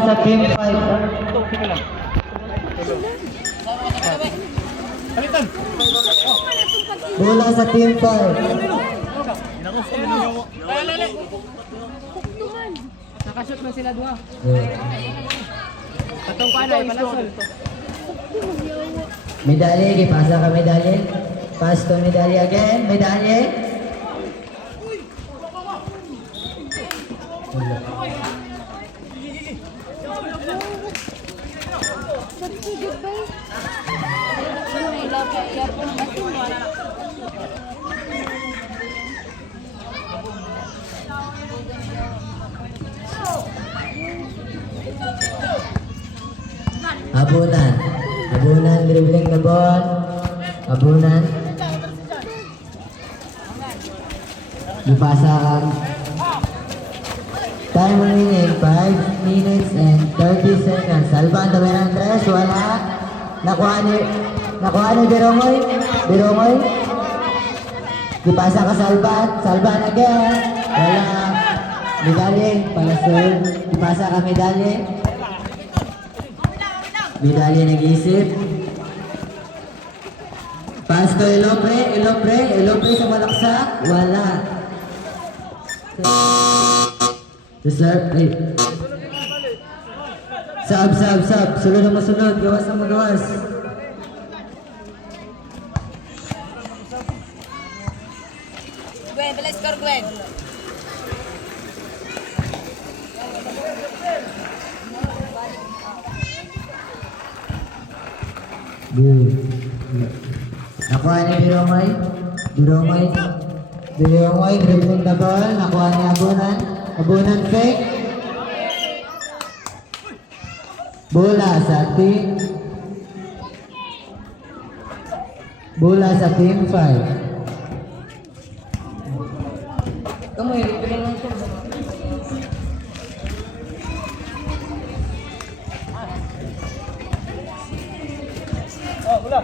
Sa team 5. Bola sa team 5. Nakashoot na sila dua. Patong ka na, palasol. Medalye, gipasa ka medalye. Pass to medalye again. Medalye. Abunan. Abunan, dribbling the ball. Abunan. Dipasakan. Time remaining 5 minutes and 30 seconds. Salvan the Andres. Wala. Nakuha ni Birongoy. Birongoy. Dipasa ka Salvan. Salvan again. Wala. Medalye. Palasol. Dipasa ka medalye. Medalye nag-iisip. Pass to Elopre. Elopre. Elopre sa malaksak. Wala. Reserve. Ay. Sub. Sunod na masunod. Gawas na magawas. Gwen, bilis score Gwen. Good. Nakuha ni Birongoy. Birongoy. Birongoy, dribbling the ball. Nakuha ni Abunan. Abunan fake. Bola sa team. Bola sa team 5. Kamu yang bilang langsung. Oh, bola.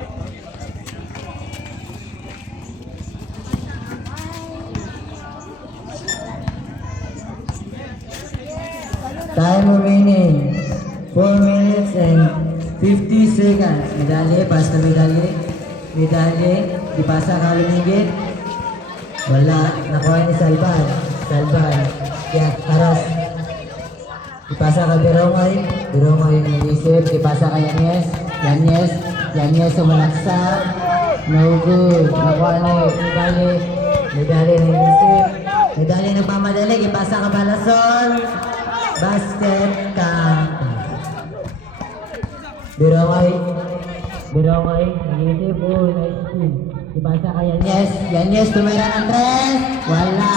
Time remaining 4 minutes and 50 seconds. Medalye, pass na medalye. Medalye, dipasa ka lumigit. Wala, nakuha ni Salvan. Salvan, kaya aras. Dipasa ka Birongoy. Birongoy nag-isip. Dipasa ka Yanyes. Yanyes. Yanyes sumalaksak. No good. Nakuha ni medalye. Medalye nag-isip. Medalye nagmamadali. Dipasa ka Palasol. Basket count. Birongoy. Birongoy. Nag-isip. Oh, nice team. Dipasa ka Yanyes. Yanyes tumira ng tres. Wala.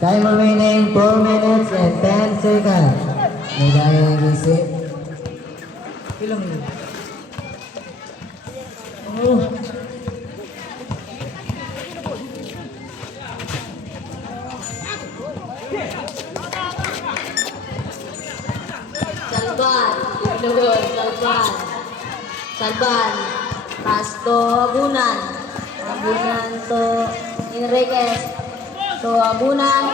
Time remaining 4 minutes and 10 seconds. Medalye nag-isip. Ilang minute? Oh. Salban, Lugod, Salban. Salban, pass to Abunan. Abunan to Enriquez. To Abunan.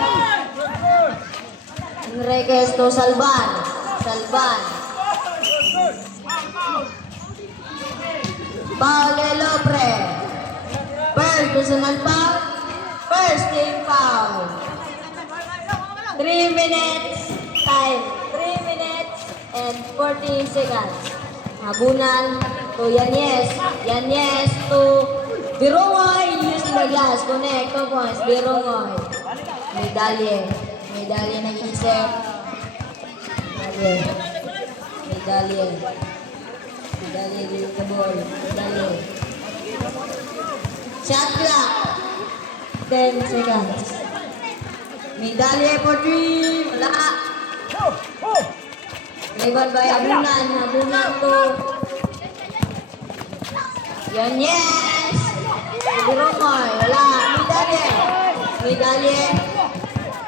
Enriquez to Salban. Salban. Paul Elopre. First personal foul. First team foul. 3 minutes time. 3 minutes and 40 seconds. Habunan to Yanyes. Yanyes to Birongoy. Using the glass. Connect 2 points. Birongoy. Medalye. Medalye nag-isip. Medalye. Medalye. Medalye dito the ball. Medalye. Shot clock. 10 seconds. Medalye for 3. Wala. Legon by Abunan. Abunan to Yanyes. Birongoy. Wala. Medalye. Medalye.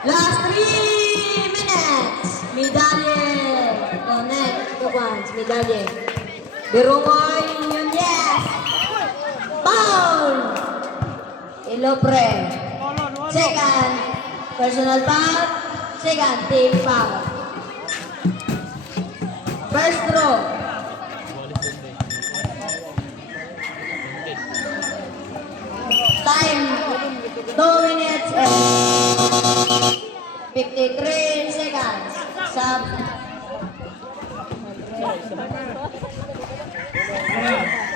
Last 3 minutes. Medalye. Connect 2 points. Medalye. Birongoy. Yanyes. Foul. Ilopre. Second, personal foul. Second, team foul. First throw. Time, 2 minutes and 53 seconds. Sub.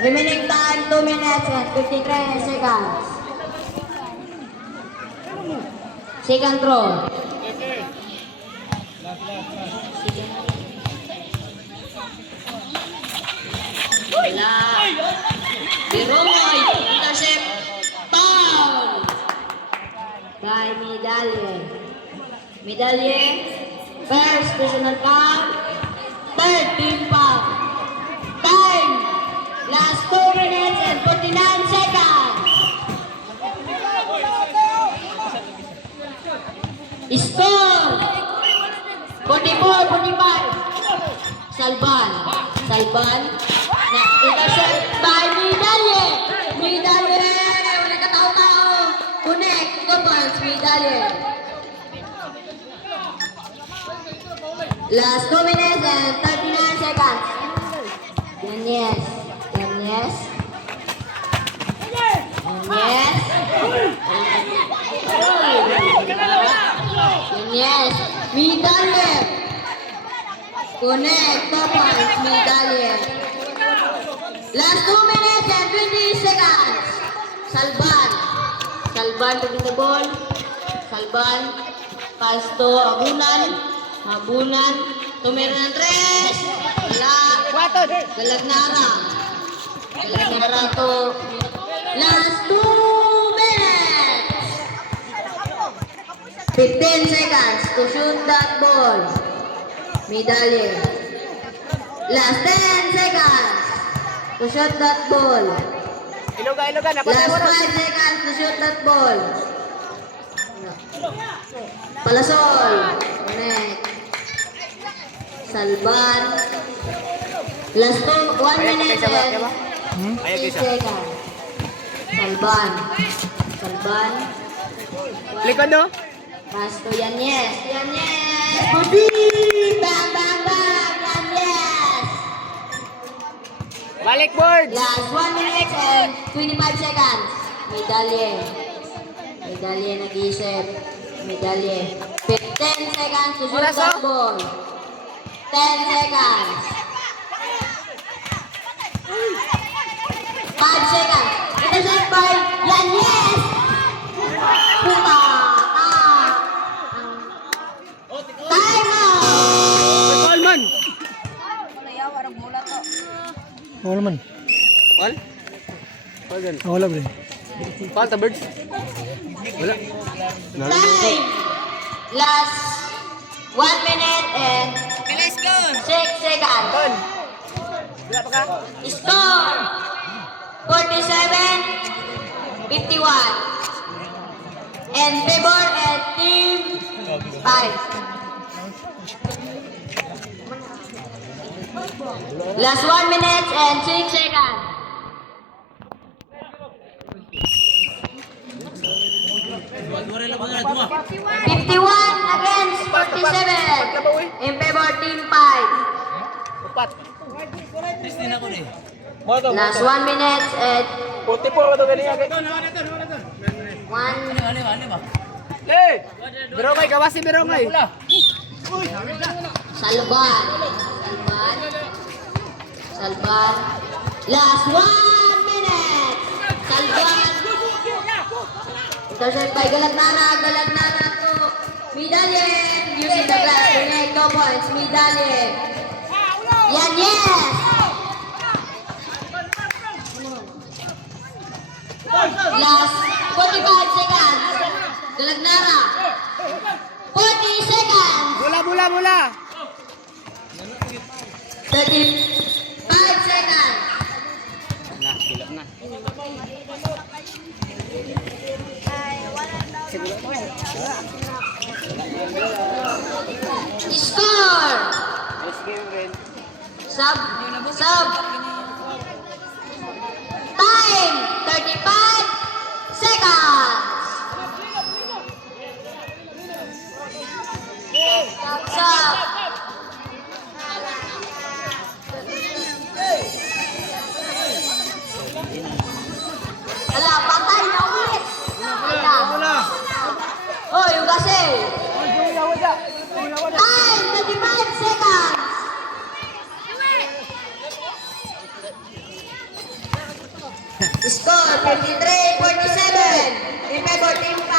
Remaining time, 2 minutes and 53 seconds. Second throw. Wala. Biroy. Intercept. Foul. By Medalye. Medalye. First personal foul. Third team foul. Time. Last 2 minutes and 49 seconds. Score. 44-45. Salban. Salban. Na-intercept by Medalye. Medalye. Wala ka tao-tao. Connect. Good points, Medalye. Last 2 minutes and 39 seconds. Yan yes. Yan yes. Yan yes. Yan yes. Medalye. Connect. Good points, Medalye. Last 2 minutes and 20 seconds. Salban. Salban to the ball. Salban. Pass to Abunan. Abunan. Tumira ng tres. Wala. Galagnara. Galagnara to. Last 2 minutes. 15 seconds to shoot that ball. Medalye. Last 10 seconds to shoot that ball. Iloga, Last 5 seconds to shoot that ball. Palasol. Connect. Salban. Last 1 minute and 8 seconds. Salban. Salban. Likod no? Pass to Yanez. Yanez. Pudi. Bang, bang, bang. Yanez. Balik board! Last 1 minute and 25 seconds. Medalye. Medalye nag-iisip. Medalye. 10 seconds to shoot Oras, that oh. ball. 10 seconds. 5 seconds. Intercept by Yanez. Puta. Time out. Coleman! Wala man. Ball? Ball gan. Wala ba? Ball ta birds? Wala. Time. Last 1 minute and 6 seconds. Wala pa ka? Score 47-51. And favor at team 5. Last 1 minute and 6 seconds. $51 against 47 in favor team 5. Upat. Moto. Last 1 minute and 44 to ganiya. 1. Le! Beromay kawasi beromay. Salban. Salban. Salban. Last 1 minute. Salban. Intercept by Galagnara. Galagnara to Medalye. Using the glass to make 2 points. Medalye. Yan, yes. Last 45 seconds. Galagnara. 40 seconds. Bola. 35 seconds. Nah, silap na. Score. Sub. Time. 35 seconds. Stop. Ala, patay na ulit. Bola. Oh, yung kasi. Time, 35 seconds. Score, 53-47. In favor, team 5.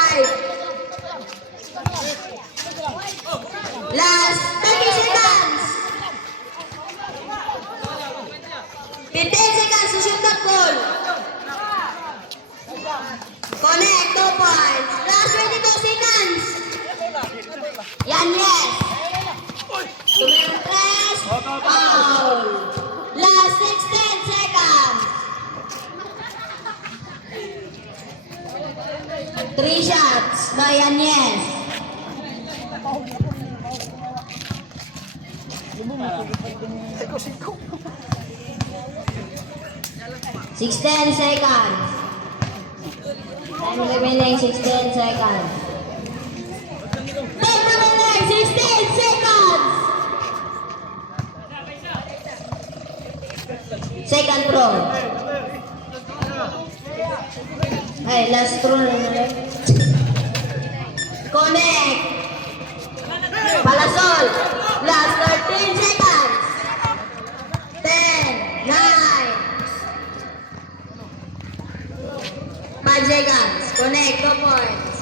Last 30 seconds. 15 seconds to shoot the goal. Connect, 2 points. Last 22 seconds. Yan, yes. Tumira 3. Foul. Last 16 seconds. 3 shots by Yanez. Sixteen seconds. Time remaining 16 seconds. Time remaining 16 seconds. Second throw. Ay, last throw na ulit. Connect. Palasol. Last 13 seconds. 10, 9. 5 seconds. Connect, 2 points.